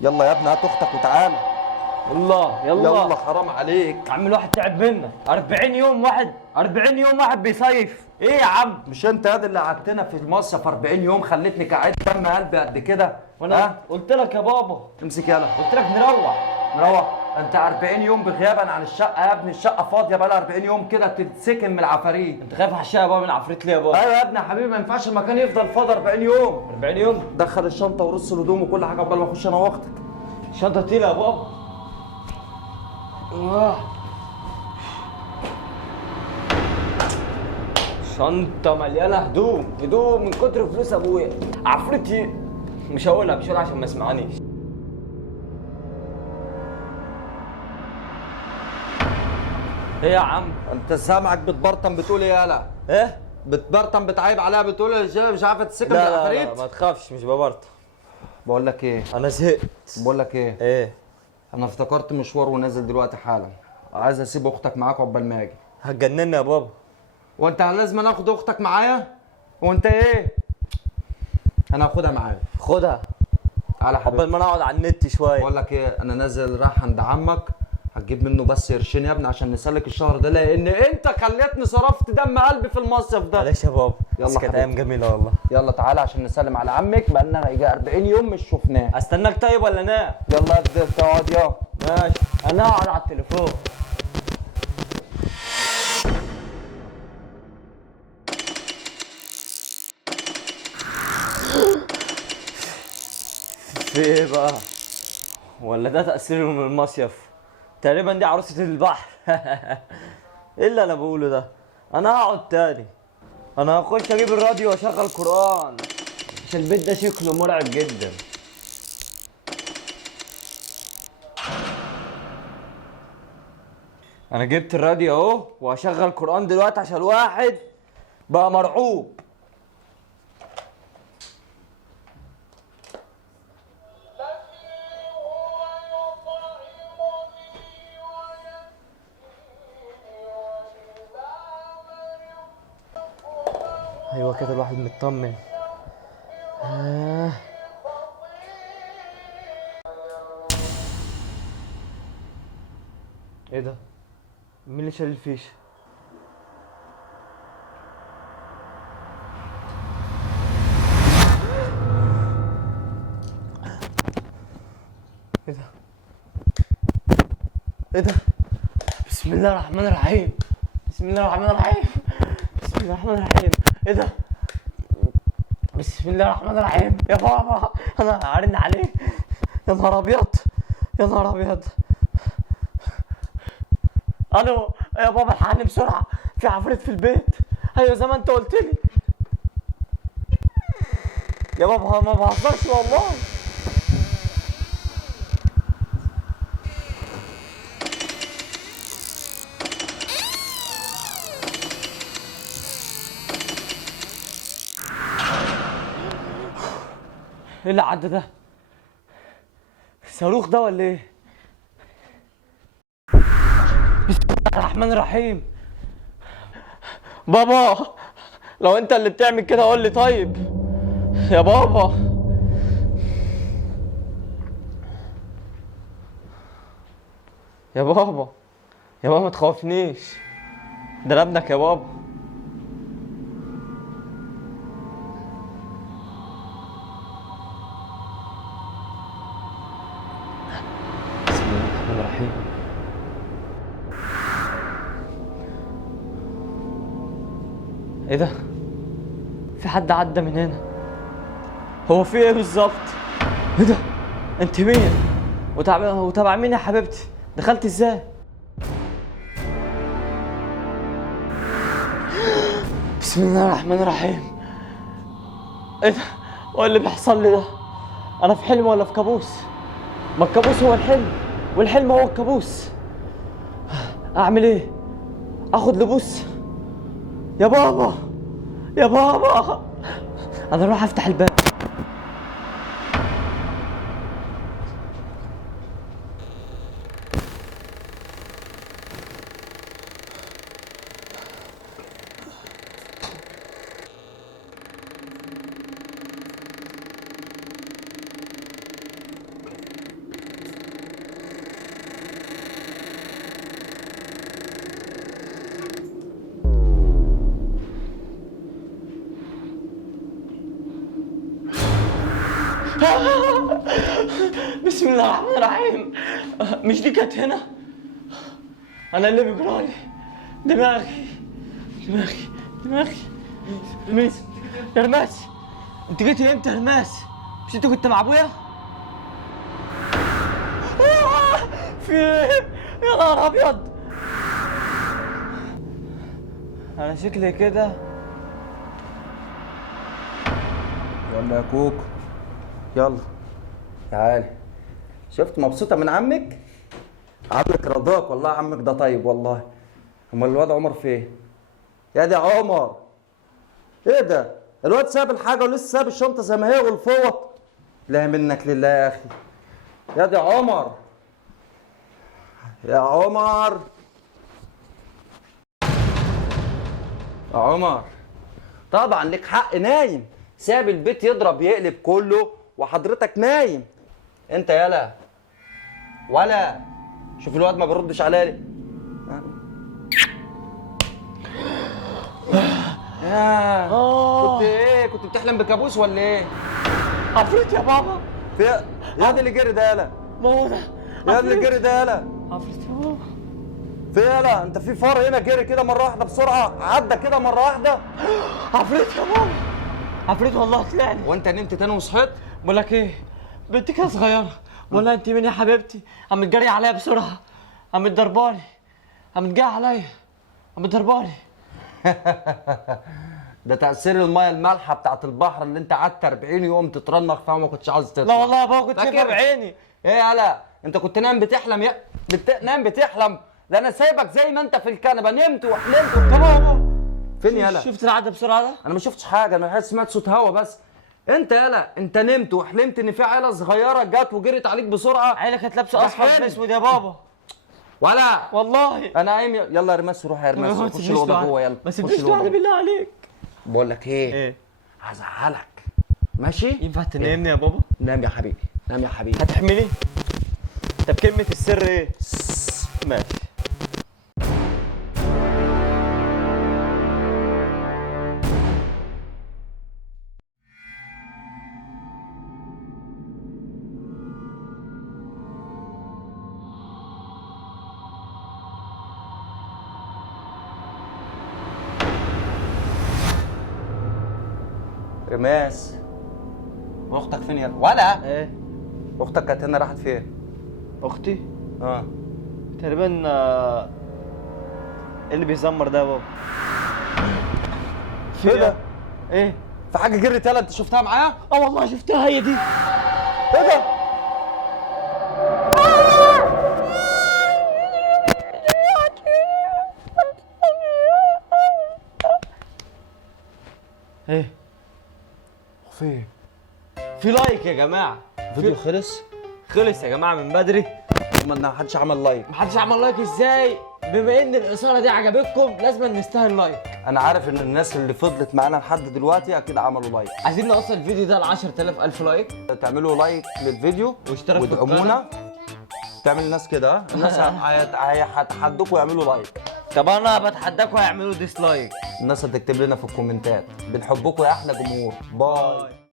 يلا يا ابني هات اختك وتعالى. يلا يلا يلا حرام عليك. يا عم الواحد تعب منك. 40 يوم واحد 40 يوم واحد بيصيف ايه يا عم؟ مش انت يا اللي قعدتنا في المصيف 40 يوم خلتني قاعد دم قلبي قد كده؟ وانا قلت لك يا بابا، امسك يلا. قلت لك نروح. انت 40 يوم بغيابا عن الشقه يا ابني، الشقه فاضيه بقى لها 40 يوم كده تتسكن من العفاريت. انت خايف على الشقه بقى من العفريت ليه يا بابا؟ ايوه يا ابني يا حبيبي، ما ينفعش المكان يفضل فاضي 40 يوم. 40 يوم؟ دخل الشنطه ورص الهدوم وكل حاجه قبل ما اخش انا واختك. الشنطه تقيله يا بابا. شنطه مليانه هدوم من كتر فلوس ابويا. عفريتي مش هقولها عشان ما يسمعنيش. ايه يا عم؟ انت سامعك بتبرطم بتقول ايه يالا؟ ايه؟ بتبرطم بتعيب عليها بتقول مش عارفه تسكن لا بالعفاريت؟ لا لا ما تخافش مش ببرطم. بقول لك ايه؟ انا زهقت. بقول لك ايه؟ ايه؟ انا افتكرت مشوار ونازل دلوقتي حالا، عايز اسيب اختك معاك عقبال ما اجي. هتجننا يا بابا. وانت لازم أنا اخد اختك معايا؟ وانت ايه؟ انا هاخدها معايا. خدها على حبيبي. عقبال ما نقعد على النت شويه. بقول لك ايه، انا نازل رايح عند عمك، هتجيب منه بس قرشين يا ابني عشان نسلك الشهر ده، لان انت خليتني صرفت دم قلبي في المصيف ده. معلش يا بابا، يلا بس كانت حبيبي. ايام جميله والله. يلا تعالى عشان نسلم على عمك، بقالنا يجي 40 يوم مش شفناه. استناك طيب ولا انام؟ يلا اقعد يا. ماشي انا اقعد على التليفون. في ايه بقى؟ ولا ده تأثير من المصيف؟ تقريبا دي عروسة البحر. ايه اللي انا بقوله ده؟ انا هقعد تاني. انا هخش اجيب الراديو واشغل قرآن عشان البيت ده شكله مرعب جدا. انا جبت الراديو اهو وهشغل قرآن دلوقتي عشان الواحد بقى مرعوب. ايوه كده الواحد مطمن. ايه ده؟ مين اللي شال الفيشه؟ ايه ده؟ ايه ده؟ بسم الله الرحمن الرحيم. بسم الله الرحمن الرحيم. بسم الله الرحمن الرحيم. ايه ده؟ بسم الله الرحمن الرحيم. يا بابا انا هرن عليه. يا نهار ابيض، يا نهار ابيض. الو يا بابا الحقني بسرعه، في عفريت في البيت. ايوه زي ما انت قلت لي يا بابا، ما بهزرش والله. ايه اللي عدى ده؟ الصاروخ ده ولا ايه؟ بسم الله الرحمن الرحيم. بابا لو انت اللي بتعمل كده قول لي طيب يا بابا. يا بابا يا بابا ما تخوفنيش، ده انا ابنك يا بابا. بسم الله الرحمن الرحيم. ايه ده؟ في حد عدى من هنا. هو في ايه بالظبط؟ ايه ده؟ انت مين؟ وتابع مين يا حبيبتي؟ دخلت ازاي؟ بسم الله الرحمن الرحيم. ايه ده؟ هو اللي بيحصل لي ده؟ انا في حلم ولا في كابوس؟ ما الكابوس هو الحلم والحلم هو الكابوس. اعمل ايه؟ اخد لبوس؟ يا بابا يا بابا انا اروح افتح الباب. بسم الله الرحمن الرحيم. مش دي كانت هنا؟ انا اللي بيجرالي دماغي دماغي دماغي. رميس يا رماس، انت جيتي امتى يا رماس؟ مش انت كنت مع ابويا؟ في ايه؟ يا نهار ابيض. انا شكلي كده. يلا يا كوكو يلا تعالي. شفت مبسوطة من عمك؟ عمك رضاك والله، عمك ده طيب والله. امال الواد عمر فين؟ يا دي عمر، ايه ده؟ الواد ساب الحاجة ولسه ساب الشنطة زي ما هي والفوط. لا منك لله يا اخي. يا دي عمر، يا عمر، يا عمر، طبعا لك حق نايم. ساب البيت يضرب يقلب كله وحضرتك نايم. انت يالا ولا شوف الواد ما بيردش عليا ليه. كنت ايه؟ كنت بتحلم بكابوس ولا ايه؟ عفريت يا بابا. في يا دي اللي جري ده يالا. ما هو ده يا دي اللي جري ده يالا. عفريت يا بابا. في يالا انت في فار هنا جري كده مره واحده بسرعه، عدى كده مره واحده. عفريت يا بابا. عفريت والله طلعني. وانت نمت تاني وصحيت؟ بقول لك ايه، بنتي كده صغيره والله. انت مين يا حبيبتي؟ قامت جري عليا بسرعه، قامت ضرباني، قامت جايه عليا، قامت ضرباني. ده تأثير المية المالحة بتاعت البحر اللي انت قعدت 40 يوم تترنخ فيها وما كنتش عاوز تطلع. لا والله يا بابا كنت شايفها فاكر؟ بعيني. ايه يالا؟ انت كنت نايم بتحلم نايم بتحلم؟ ده انا سايبك زي ما انت في الكنبة نمت وحلمت يا بابا فين يالا؟ شفت العدى بسرعه ده؟ انا ما شفتش حاجة، انا سمعت صوت هوا بس. انت يالا انت نمت وحلمت ان في عيلة صغيرة جت وجرت عليك بسرعة. عيلة كانت لابسه اصفر في اسود يا بابا. ولا والله انا قايم. يلا يا رماس روح يا رماس، خش الأوضة جوه يلا. ما تسيبنيش لوحدي بالله عليك. بقول لك ايه؟ ايه؟ هزعلك ماشي؟ ينفع تنامني يا بابا؟ نام يا حبيبي، نام يا حبيبي. هتحملي؟ طب كلمة السر ايه؟ ماشي. رماس، اختك فين يا ولا؟ ايه؟ اختك كانت هنا راحت فين؟ اختي؟ اه تقريبا ايه اللي بيزمر ده يا بابا؟ ايه ده؟ ايه؟ في حاجه جرت يالا انت شفتها معايا؟ اه والله شفتها هي دي. ايه ده؟ ايه؟ فين؟ في لايك يا جماعة. الفيديو خلص؟ خلص يا جماعة من بدري. ما حدش عمل لايك. محدش عمل لايك ازاي؟ بما ان الإثارة دي عجبتكم لازم نستاهل لايك. انا عارف ان الناس اللي فضلت معانا لحد دلوقتي اكيد عملوا لايك. عايزين نوصل الفيديو ده ل 10000 ألف لايك. تعملوا لايك للفيديو واشترك في وادعمونا. تعمل الناس كده ها؟ الناس هيتحدوكوا يعملوا لايك. طب انا بتحداكم هيعملوا ديسلايك. الناس هتكتب لنا في الكومنتات بنحبكم يا احلى جمهور. باي.